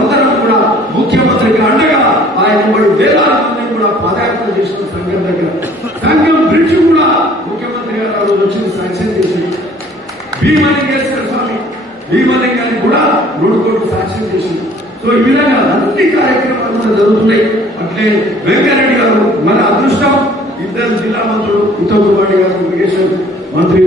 అందరం కూడా ముఖ్యమంత్రికి అండగా ఆయన వేలాది మంది కూడా పాదయాత్ర చేసిన సంఘం దగ్గర. సంఘం బ్రిడ్జ్ కూడా ముఖ్యమంత్రి గారు ఆ రోజు వచ్చి శాంక్షన్ చేసి భీమలింగేశ్వర స్వామి భీమలింగాన్ని కూడా 2 కోట్లు శాంక్షన్ చేసింది. సో ఈ విధంగా అన్ని కార్యక్రమాలు కూడా జరుగుతున్నాయి. అట్లే వెంకరెడ్డి గారు మన అదృష్టం, 2 జిల్లా మంత్రులు ఉత్తమ్ కుమార్ గారు ఇరిగేషన్ మంత్రి,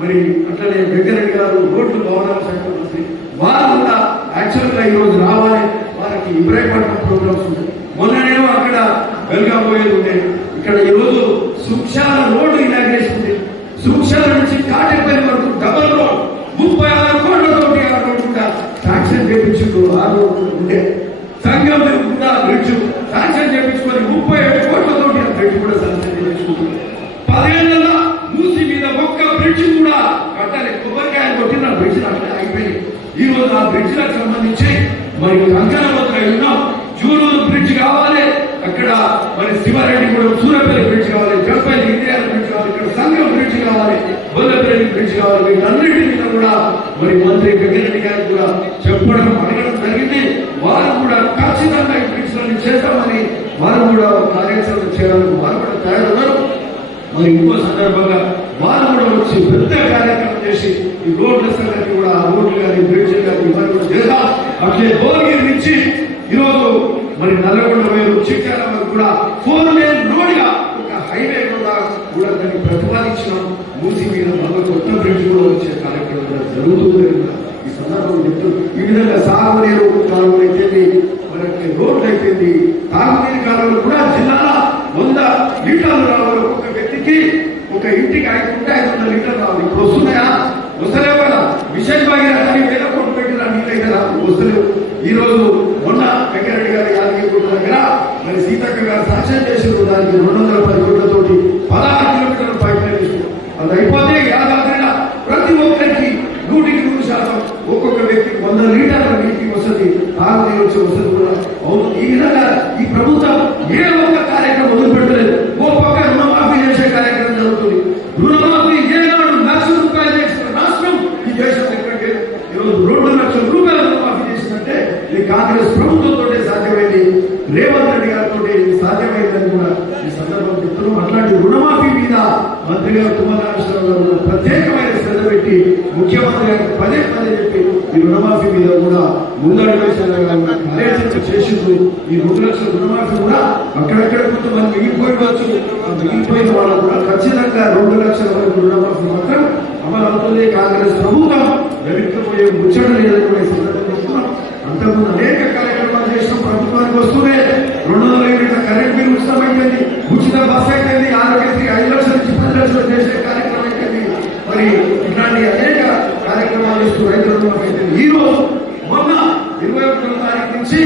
మరి అట్లనే వెంకరెడ్డి గారు రోడ్లు భవనాల శాఖ మంత్రి, వారు కూడా యాక్చువల్ గా ఈరోజు రావాలి. వారికి ఇబ్రాహీంపట్నం ప్రోగ్రామ్స్ ఉంటాయి. మొన్ననేమో అక్కడ వెల్గాపోయేది ఉండే, ఇక్కడ ఈరోజు సుక్షాల రోడ్డు ఇనాగ్రేషన్ ఉంది. సుక్షాల నుంచి కాటేపల్లి వరకు డబల్ రోడ్ 36 కోట్లతోటి ఆ రోడ్డు కూడా శాంక్షన్ చేయించుకుంటూ ఆ రోడ్డు ఉండే. సంఘం కూడా బ్రిడ్జ్ శాంక్షన్ చేయించుకొని 37 కోట్లతోటి ఆ బ్రిడ్జ్ కూడా శాంక్షన్ చేయించుకుంటుంది. 10 ఏళ్లలో మూసి మీద ఒక్క బ్రిడ్జ్ కూడా కట్టాలి. కొబ్బరికాయలు కొట్టిన బ్రిడ్జ్ అట్లా అయిపోయింది. ఈ రోజు ఆ బ్రిడ్జ్లకు సంబంధించి మరి అంకణబద్ర ఉన్నాం. జూలూరు బ్రిడ్జ్ కావాలి, అక్కడ మరి శివారెడ్డిగూడెం సూరపల్లి బ్రిడ్జ్ కావాలి, జల్పల్లి ఇండియాల బ్రిడ్జ్ కావాలి, ఇక్కడ సంఘం బ్రిడ్జ్ కావాలి, బొల్లపల్లి బ్రిడ్జ్ కావాలి. వీటన్నిటి మీద కూడా మరి మంత్రి వెంకరెడ్డి గారికి కూడా చెప్పడం అడగడం జరిగింది. వారు కూడా ఖచ్చితంగా ఈ బ్రిడ్జ్లను చేస్తామని వారు కూడా కార్యాచరణ చేయాలని వారు కూడా తయారున్నారు. మరి ఇంకో సందర్భంగా వారు కూడా వచ్చి పెద్ద కార్యక్రమం చేసి ఈ రోడ్ల సంగతి కూడా రోడ్లు కానీ బ్రిడ్జ్ కానీ ఇవన్నీ కూడా చేద్దాం. అట్లే భువనగిరి నుంచి ఈరోజు మరి నల్లగొండ వేరు చిట్యాల కూడా 4 లేన్ రోడ్ గా ఒక హైవే కూడా దాన్ని ప్రతిపాదించినాం. మూసి మీద మళ్ళీ కొత్త బ్రిడ్జ్ కూడా వచ్చే కార్యక్రమం కూడా జరుగుతుంది. ఈ సందర్భంలో చెప్తాం. ఈ విధంగా సాగునీరు కాలువ అయితేంది, మనకి రోడ్లు అయిపోయింది, తాగునీరు కాలువలు కూడా జిల్లాలో 100 లీటర్లు రావాలి. ఒక్కొక్క వ్యక్తికి ఒక ఇంటికి 500 లీటర్లు రావాలి. ఇప్పుడు వస్తున్నాయా? వస్తలేవు కదా. విషయం బాగా 1000 కోట్లు పెట్టిన నీళ్ళైతే వస్తలేవు. ఈ రోజు మొన్న వెంకరెడ్డి గారి యాదగిరిగుట్ట దగ్గర మరి సీతక్క గారు సాక్ష్యం చేసిన దానికి 210 కోట్లతోటి 16 కిలోమీటర్ల పైప్ లైన్ ఇస్తున్నాం. అది అయిపోతే యాదాద్రిలో ప్రతి ఒక్కరికి 100% ఒక్కొక్క వ్యక్తికి 100 లీటర్ల నీటికి వసతి, తాగునీరు వచ్చే వసతి కూడా అవుతుంది. ఈ విధంగా ఈ ప్రభుత్వం ఏ ఒక్క కార్యక్రమం వదిలిపెట్టలేదు. ఓ పక్క రుణమాఫీ చేసే కార్యక్రమం జరుగుతుంది. రుణమాఫీ ఏనాడు 1,00,000 రూపాయలు చేసిన రాష్ట్రం ఈ దేశం ఎక్కడికి ఈరోజు 2 లక్షల రూపాయలు రుణమాఫీ చేసిందంటే ఇది కాంగ్రెస్ ప్రభుత్వంతో సాధ్యమైంది, రేవంత్ రెడ్డి గారితో సాధ్యమైందని కూడా ఈ సందర్భంగా చెప్తున్నాం. అట్లాంటి రుణమాఫీ మీద మంత్రి గారు తుమ్మలనాగేశ్వరరావు గారు ప్రత్యేకమైన శ్రద్ధ పెట్టి ముఖ్యమంత్రి గారికి పదే చెప్పి ఈ రుణమాఫీ మీద కూడా ముందడుగు కార్యాచరణ చేసింది. ఈ 2 లక్షల రుణమాఫీ కూడా అక్కడక్కడ కొంతమంది మిగిలిపోవచ్చు. మిగిలిపోయిన వాళ్ళు కూడా ఖచ్చితంగా 2 లక్షల వరకు రుణమాఫీ మాత్రం అమలు అవుతుంది. కాంగ్రెస్ ప్రభుత్వం వెనక్కిపోయే ముచ్చట లేదని కూడా ఈ సందర్భంగా చెప్తున్నాం. అంతకుముందు అనేక కార్యక్రమాలు చేసిన ప్రభుత్వానికి వస్తూనే 200 యూనిట్ల కరెంట్ బిల్ ఉచితమైంది, ఉచిత బస్ అయిపోయింది, ఆరోగ్యశ్రీ 5 లక్షల నుంచి 10 లక్షలు చేసే కార్యక్రమం అయిపోయింది. మరి ఇట్లాంటి అనేక కార్యక్రమాలు చేస్తూ రైతులు అయిపోయింది. ఈ రోజు మొన్న 21వ తారీఖు నుంచి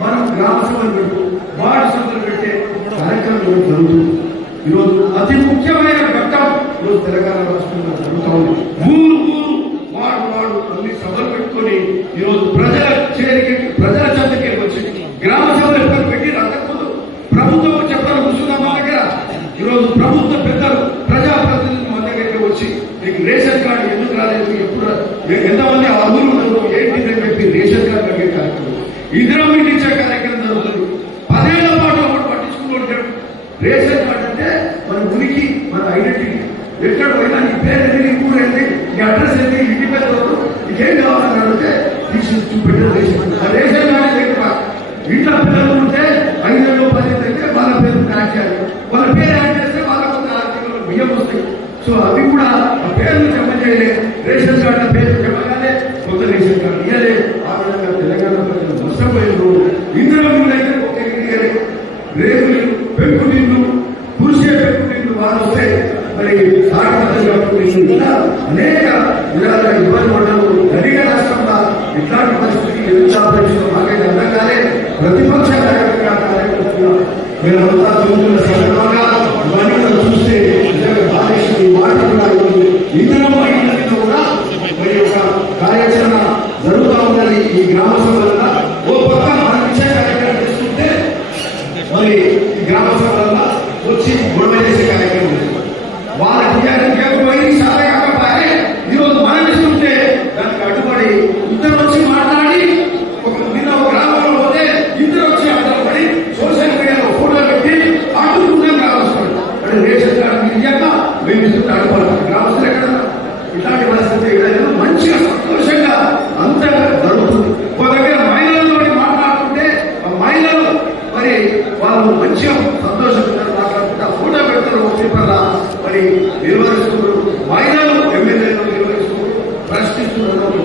మనం గ్రామ సభలు పెట్టు, వార్డు సభలు పెట్టే కార్యక్రమం జరుగుతుంది. ఈరోజు అతి ముఖ్యమైన ఘట్టం ఈరోజు తెలంగాణ రాష్ట్రంలో జరుగుతూ ఉంది. ఊరు వార్డు అన్ని సభలు పెట్టుకొని ఈరోజు ప్రజల చెంతకే వచ్చి గ్రామ సభలు ఎప్పుడు పెట్టి అంతకుముందు ప్రభుత్వం చెప్పాలి కూర్చున్నాం మా దగ్గర. ఈరోజు ప్రభుత్వ పెద్దలు ప్రజాప్రతినిధులు మన దగ్గరికి వచ్చి మీకు రేషన్ కార్డు ఎందుకు రాలేదు, ఎప్పుడు ఎంతమంది ఆ ఊరు ఉన్నారు ఏంటి చెప్పి రేషన్ కార్డు అడిగే కార్యక్రమం, ఇందిరా ఇంటి ఇచ్చే కార్యక్రమం జరుగుతుంది. 10 ఏళ్ల పాటు ఒకటి పట్టించుకుంటాడు. రేషన్ కార్డు అంటే మన ఉనికి, మన ఐడెంటిటీ. ఎక్కడ పోయినా నీ పేరు ఏంటి, నీ ఊరు ఏంటి, నీ అడ్రస్ ఏంటి, ఇంటి పేరు నీకేం కావాలని అడిగితే తీసి చూపెట్టే రేషన్. ఆ రేషన్ కార్డు లేక ఇంట్లో పిల్లలు ఉంటే 5 ఏళ్ళు 10 ఏళ్ళు అయితే వాళ్ళ పేరు యాడ్ చేయాలి. వాళ్ళ పేరు యాడ్ చేస్తే వాళ్ళకు 6 కిలోల బియ్యం వస్తాయి. సో అవి కూడా ఆ పేర్లు జమ చేయలే, రేషన్ కార్డు పేరు జమ కాలే, కొత్త రేషన్ కార్డు ఇవ్వలే. ఆ విధంగా తెలంగాణ ప్రజలు నష్టపోయిన ఇందులో అయితే ఒక రేపులు పెంకుటిల్లు పురుషే పెంకుటిల్లు వారు వస్తే మరి అనేక విధాలుగా ఇబ్బంది పడ్డారు. గడిగా రాష్ట్రంలో ఇట్లాంటి పరిస్థితికి అందగానే ప్రతిపక్ష మీరంతా చదువుతున్న సందర్భంగా ఇవన్నీ చూస్తే మాట్లాడుతున్నారు. ఇందులో కూడా మరి ఒక కార్యాచరణ జరుగుతుంది. మంచిగా సంతోషంగా మాట్లాడుకుంటా ఫోటో పెడతారు పేపర్లా మరి నిర్వహిస్తున్నారు, మహిళలు ఎమ్మెల్యేలు నిర్వహిస్తున్నారు, ప్రశ్నిస్తున్నారు.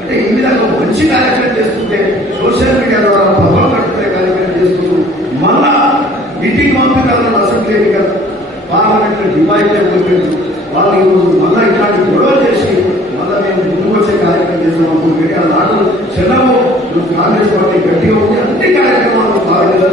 అంటే ఈ విధంగా మంచి కార్యక్రమం చేస్తుంటే సోషల్ మీడియా ద్వారా ప్రభావం పడుతున్న కార్యక్రమం చేస్తూ మళ్ళా ఇంటికి పంపించాలని అసెంబ్లీ ఎన్నికలు పార్లమెంట్లో డివైడ్ అయిపోయింది. వాళ్ళు ఈరోజు మళ్ళా ఇట్లాంటి గొడవ చేసి మళ్ళీ మేము ముందుకు వచ్చే కార్యక్రమం చేస్తాం అనుకుంటే ఆ నాటలు చెల్లవు కాంగ్రెస్ పార్టీ గట్టిగా ఉంది. అన్ని కార్యక్రమాలు బాగా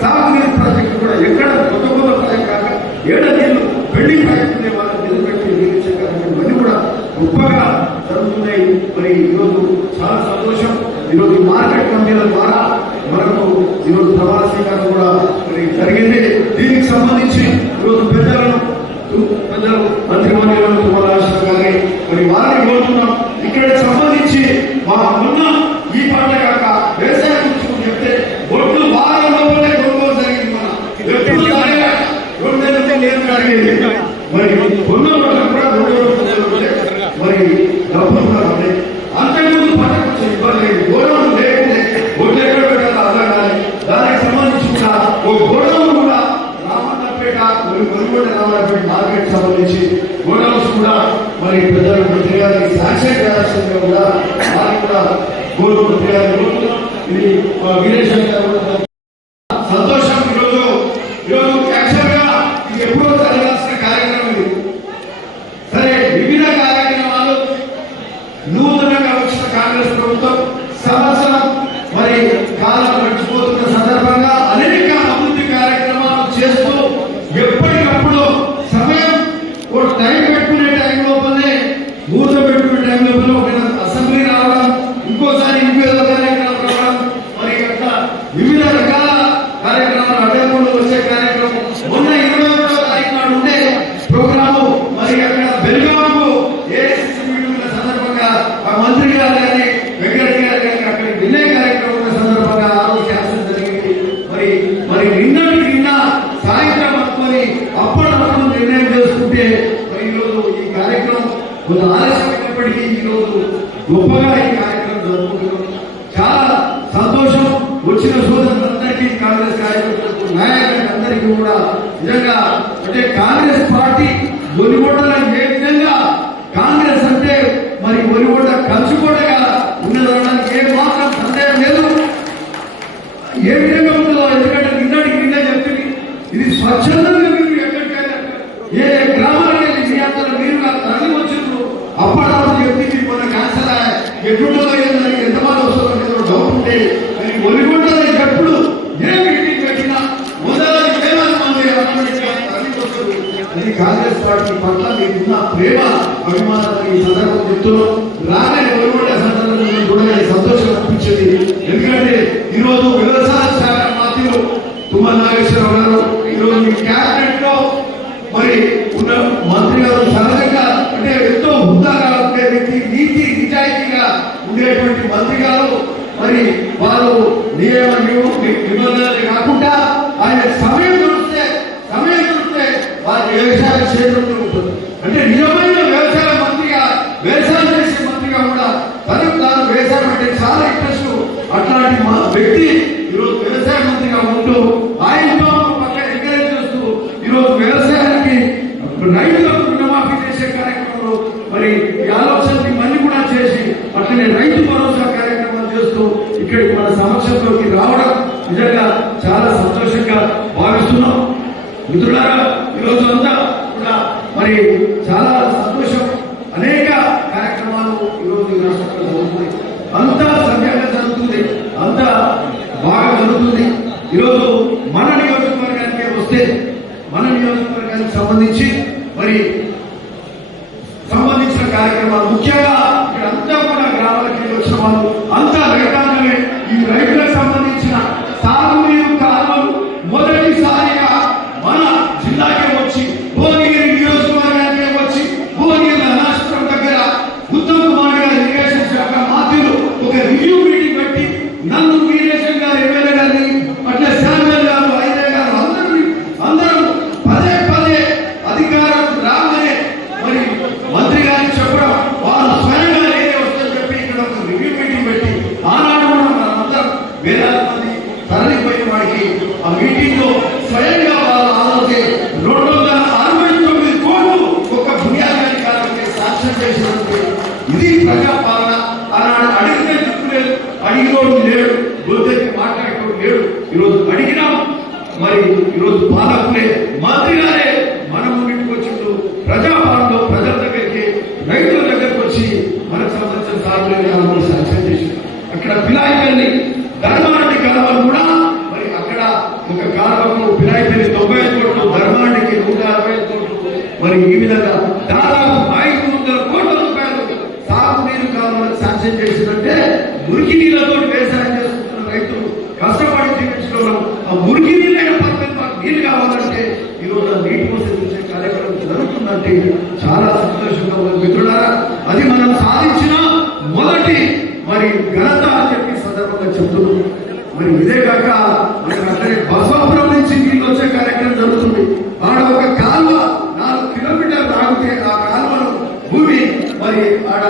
సాగునీరు ప్రాజెక్టు కూడా ఎక్కడ కొత్త కొత్త ప్రాజెక్ట్ కాక ఏడ నీళ్ళు పెండింగ్ ప్రాజెక్టు ఉండే వాళ్ళని నిలబెట్టి నిర్మించే కార్యక్రమం అన్ని కూడా గొప్పగా జరుగుతున్నాయి. మరి ఈరోజు చాలా సంతోషం. ఈరోజు మార్కెట్ కమిటీల ద్వారా మనకు ఈరోజు ప్రమాణ స్వీకారం కూడా మరి జరిగింది. దీనికి సంబంధించి ఈరోజు పెద్దలు మంత్రివర్యులను తుమ్మరాజు గారిని మరి వారిని కోరుతున్నాం. ఇక్కడ సంబంధించి మా మొన్న ఈ పంట కాక వ్యవసాయం గురించి చెప్తే ఒడ్లు వారం లోపలే కొనుగోలు జరిగింది. మరి కొన్న కూడా మరి డబ్బులు అంతకుముందు పంటకు ఇబ్బంది లేదు, గోడౌన్ లేకుంటే ఒడ్లు ఎక్కడ పెట్టాలో అర్థం కాదు. దానికి సంబంధించి కూడా ఓ గోడౌన్ కూడా రామన్నపేట కొనుగోలు రామన్నపేట మార్కెట్ సంబంధించి గోడౌన్స్ కూడా మరి పెద్దలు మంత్రి గారికి శాంక్షన్ చేయాల్సిందిగా కూడా వారికి కూడా మంత్రి గారు ఇది వీరేశ్వర గారు సంతోషం. ఈరోజు యాక్చువల్ గా ఇది ఎప్పుడో జరగాల్సిన కార్యక్రమం ఇది. సరే, వివిధ కార్యక్రమాలు నూతనంగా వచ్చిన కాంగ్రెస్ ప్రభుత్వం సంవత్సరం మరి కాలం గడిచిపోతున్న సందర్భంగా అనేక అభివృద్ధి కార్యక్రమాలు చేస్తూ ఎప్పటికప్పుడు సమయం ఒక టైం పెట్టుకునే టైం లోపలనే మూత పెట్టుకునే టైం లోపల ఒక అసెంబ్లీ రావడం, ఇంకోసారి ఇంకేదో కార్యక్రమం రావడం, మరి అట్లా వివిధ రకాల కార్యక్రమాలు అడ్డకుండా వచ్చే కార్యక్రమం. మొన్న 21వ తారీఖు నాడు ఉండే ప్రోగ్రాము మరి అక్కడ బెల్గాంకు ఏఐసిసి మీటింగ్ సందర్భంగా ఆ మంత్రి గారు కానీ వెంకటరెడ్డి గారు కానీ అక్కడికి వెళ్ళే కార్యక్రమం ఉన్న సందర్భంగా ఆ రోజు క్యాన్సర్ జరిగింది. మరి నిన్నటికి నిన్న సాయంత్రం అనుకొని అప్పటికప్పుడు నిర్ణయం చేసుకుంటే మరి ఈరోజు ఈ కార్యక్రమం కొంత ఆలస్యమైనప్పటికీ ఈరోజు గొప్పగా ఈ కార్యక్రమం జరుపుకుంటున్నాం. చాలా సంతోషం. వచ్చిన సోదరులందరికీ, కాంగ్రెస్ కార్యకర్తలకు, నాయకులకు అందరికీ కూడా నిజంగా అంటే కాంగ్రెస్ పార్టీ ఒలిగొండల ఏ విధంగా కాంగ్రెస్ అంటే మరి ఒలిగొండ కంచుకోటగా ఉన్నదనడానికి ఏ మాత్రం సందేహం లేదు. ఏ విధంగా ఉంటుందో ఎందుకంటే నిన్నటికి నిన్న చెప్పింది ఇది స్వచ్ఛందంగా మీరు ఎక్కడికైనా ఏ గ్రామానికి వెళ్ళి మీ అంతా మీరుగా తరలి వచ్చిండ్రు అప్పటి చెప్పింది మన క్యాన్సర్ ఎట్లుంటుందో ఏందని ఎంతమంది వస్తుందో డౌట్ ఉంటే ఒలిగొండలో ఎప్పుడు ఏ మీటింగ్ పెట్టినా మొదలైన వేలాది మంది తరలి వస్తారు. అది కాంగ్రెస్ పార్టీ పట్ల మీకున్న ప్రేమ అభిమానాన్ని ఈ సందర్భం చెప్తున్నాం. రాగానే ఒలిగొండ సందర్భంలో కూడా సంతోషం అనిపించింది. ఎందుకంటే ఈరోజు వ్యవసాయ శాఖ మంత్రులు తుమ్మల నాగేశ్వరరావు గారు ఈరోజు మీ క్యాబినెట్ లో మరి ఉన్న మంత్రి గారు సహజంగా అంటే ఎంతో హుందాగా ఉండే వ్యక్తి, నీతి నిజాయితీగా ఉండేటువంటి మంత్రి గారు మరి వారు నిబంధనలు కాకుండా ఆయన సమయం దొరికితే వారి వ్యవసాయ క్షేత్రంలో ఉంటుంది. అంటే నిజమైన వ్యవసాయ మంత్రిగా, వ్యవసాయం చేసే మంత్రిగా కూడా తాను వ్యవసాయం అంటే చాలా ఇంట్రెస్ట్ అట్లాంటి వ్యక్తి ఈరోజు వ్యవసాయ మంత్రిగా ఉంటూ ఆయనతో పక్కన ఎంకరేజ్ చేస్తూ ఈరోజు వ్యవసాయానికి రైతులకు రుణమాఫీ చేసే కార్యక్రమంలో మరి ఈ ఆలోచనని మళ్ళీ కూడా చేసి అట్లనే రైతు భరోసా కార్యక్రమం చేస్తూ ఇక్కడికి మన సమక్షంలోకి రావడం నిజంగా చాలా సంతోషంగా భావిస్తున్నాం. మిత్రులారా, ఈరోజు అంతా కూడా మరి చాలా సంతోషం. అనేక కార్యక్రమాలు ఈరోజు ఈ రాష్ట్రంలో జరుగుతున్నాయి. అంతా సవ్యంగా జరుగుతుంది, అంతా బాగా జరుగుతుంది. ఈరోజు మన నియోజకవర్గానికి వస్తే మన నియోజకవర్గానికి సంబంధించి మరి సంబంధించిన కార్యక్రమాలు ముఖ్యంగా ఇక్కడ అంతా కూడా గ్రామాలకి వచ్చిన వాళ్ళు అంతా రైతాంగమే. ఈ రైతులకు సంబంధించిన సాగునీరు కాలువలు మొదటిసారిగా మన జిల్లాకే వచ్చి భువనగిరి నియోజకవర్గానికే వచ్చి భువనగిరి రాష్ట్రం దగ్గర ఉత్తమ్ కుమార్ గారి ఇరిగేషన్ శాఖ మంత్రులు ఒక రివ్యూ మీటింగ్ పెట్టి నన్ను వీరేశం గారు ఎమ్మెల్యే గారిని అట్లా శామ్యుల్ గారు ఐదే గారు అందరూ పదే పదే అధికారం రాగానే మరి మంత్రి గారికి చెప్పడం వారు స్వయంగా ఏదే వస్తుందని చెప్పి ఇక్కడ ఒక రివ్యూ మీటింగ్ పెట్టి ఆనాడు కూడా మనందరం వేలాది మంది తరలిపోయిన వాడికి ఆ మీటింగ్ లో స్వయంగా వాళ్ళ ఆలోచన 269 కోట్లు ఒక బునియాదాన్ని కారణంగా సాక్ష్యం చేసినట్టు ఇది ప్రజాపాలన. ఆనాడు అడిగితే దిక్కులేదు, అడిగినోడు లేడు, బుద్ధకి మాట్లాడేటోడు లేడు. ఈరోజు అడిగినాం, మరి ఈరోజు పాలకులే మంత్రి గారే మన ముందుకు వచ్చిండు. ప్రజాపాలనలో ప్రజల దగ్గరికి, రైతుల దగ్గరకు వచ్చి మనకు సంబంధించిన సాగులేని కాలంలో సాక్ష్యం చేసింది. అక్కడ పిలాయిపల్లి ధర్మారెడ్డి కాలువలు కూడా మరి అక్కడ ఒక కాలువకు పిలాయిపల్లి 95 కోట్లు, ధర్మారెడ్డికి 165 కోట్లు, మరి ఈ విధంగా దాదాపు 500 కోట్ల రూపాయలు సాగునీరు కాలువలకు శాంక్షన్ చేసిందంటే మురికి నీళ్ళతో వ్యవసాయం చేసుకుంటున్న రైతులు కష్టపడి జీవించడం. ఆ మురికి నీళ్ళైన పద్ధతి మాకు నీళ్ళు కావాలంటే ఈరోజు నీటి కోసం ఇచ్చే కార్యక్రమం జరుగుతుందంటే చాలా సంతోషంగా ఉంది మిత్రులారా. అది మనం సాధించిన మొదటి మరి ఘనత అని చెప్పి సందర్భంగా చెప్తున్నాం. మరి ఇదే కాక మనకు అక్కడే బసవాపురం నుంచి నీళ్ళు వచ్చే కార్యక్రమం జరుగుతుంది. ఆడ ఒక కాలువ 4 కిలోమీటర్లు తాగితే ఆ కాలువను భూమి మరి ఆడ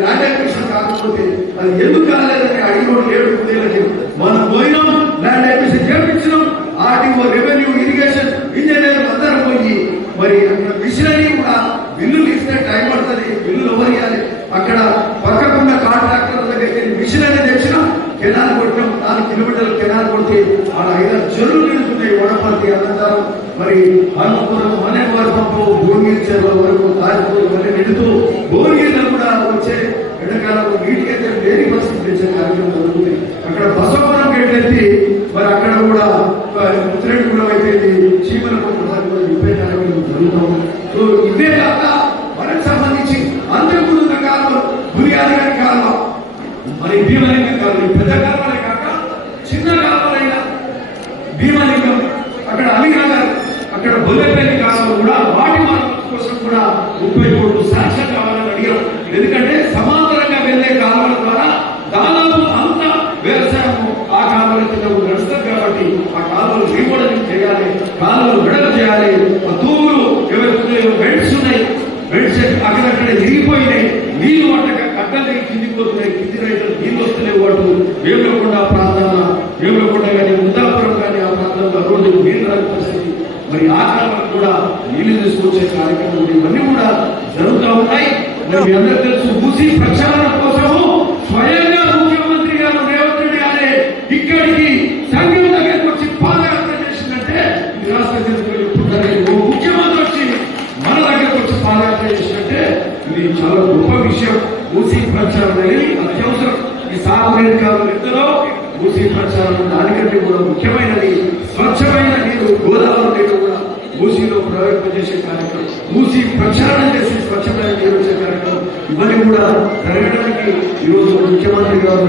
ల్యాండ్ అక్విజిషన్ కాకపోతే అది ఎందుకు కాలేదని అడిగినోడు లేడు. మనం పోయినాం, ల్యాండ్ అక్విజిషన్ చేపించినాం, ఆర్టీఓ, రెవెన్యూ, ఇరిగేషన్ ఇంజనీర్లు అందరం పోయి మరి అక్కడ మిషనరీ కూడా బిల్లులు ఇస్తే టైం పడుతుంది, బిల్లులు ఎవరు ఇవ్వాలి. అక్కడ పక్కకున్న కాంట్రాక్టర్ దగ్గర మిషనరీ తెచ్చినాం, కెనాల్ కొట్టాం, 4 కిలోమీటర్లు కెనాల్ కొడితే ఆడ 5 చెరువులు నిలుతున్నాయి. వడపర్తి, అనంతరం మరి హనుమపురం, మనేవారి పంపు, భువనగిరి చెరువుల వరకు తాజపూర్ మళ్ళీ నిండుతూ భువనగిరిలో కూడా వచ్చే ఎండాకాలంలో నీటికైతే లేని పరిస్థితి తెచ్చే కార్యక్రమం జరుగుతుంది. అక్కడ బసవపురం గేట్లెత్తి మరి అక్కడ కూడా ముత్రేడు కూడా అయిపోయింది, చీమల కూడా ఇవే కార్యక్రమం జరుగుతాం. సో ఇవే కాక మనకు సంబంధించి అంతకుముందు కాలంలో బునియాది గారి కాలంలో మరి భీమలింగం కాలం, పెద్ద కాలమే కాక చిన్న కాలమైనా భీమలింగం, అక్కడ అలీనగర్, అక్కడ బొల్లెపల్లి కాలంలో కూడా వాటి మార్పుల కోసం కూడా 30 కోట్లు శాంక్షన్ కావాలని అడిగాం. ఎందుకంటే సమాంతరంగా వెళ్లే కాలువల ద్వారా దాదాపు అంత వ్యవసాయం ఆ కాలువల కింద నడుస్తుంది కాబట్టి ఆ కాలువలు రీమోడలింగ్ చేయాలి, కాలువలు విడుదల చేయాలి. ఆ తూములు ఎవరు వెంట్స్ ఉన్నాయి, వెంట్స్ అక్కడక్కడ ఇరిగిపోయినాయి, నీళ్లు పట్టక కట్టలు కిందికి పోతున్నాయి, కింది రైతులు నీళ్ళు వస్తున్నాయి. వాటి వేములకొండ ప్రాంతంలో, వేములకొండ కానీ ముద్దాపురం కానీ ఆ ప్రాంతంలో రోజు నీళ్ళు రాని పరిస్థితి. మరి ఆ కాలంలో కూడా నీళ్లు తీసుకొచ్చే కార్యక్రమం ఇవన్నీ కూడా జరుగుతూ ఉన్నాయి. మరి మీ అందరూ తెలుసు, మూసీ ప్రక్షాళన కోసము స్వయంగా ముఖ్యమంత్రి గారు రేవంత్ రెడ్డి గారే ఇక్కడికి సంఘం దగ్గరకు వచ్చి పాదయాత్ర చేసిందంటే ఈ రాష్ట్ర చరిత్రలో ముఖ్యమంత్రి వచ్చి మన దగ్గరకు వచ్చి పాదయాత్ర చేసినట్టే ఇది చాలా గొప్ప విషయం. మూసీ ప్రక్షాళన అనేది అత్యవసరం. ఈ సాగునీరు కాలం ఎంతలో మూసీ ప్రక్షాళన దానికంటే కూడా ముఖ్యమైనది. స్వచ్ఛమైన నీరు, గోదావరి నీరు కూడా మూసీలో ప్రవేశింపజేసే కార్యక్రమం, మూసీ ప్రక్షాళన చేసి స్వచ్ఛమైన నీరు వచ్చే కార్యక్రమం ఇవన్నీ కూడా జరగడానికి ఈరోజు ముఖ్యమంత్రి గారు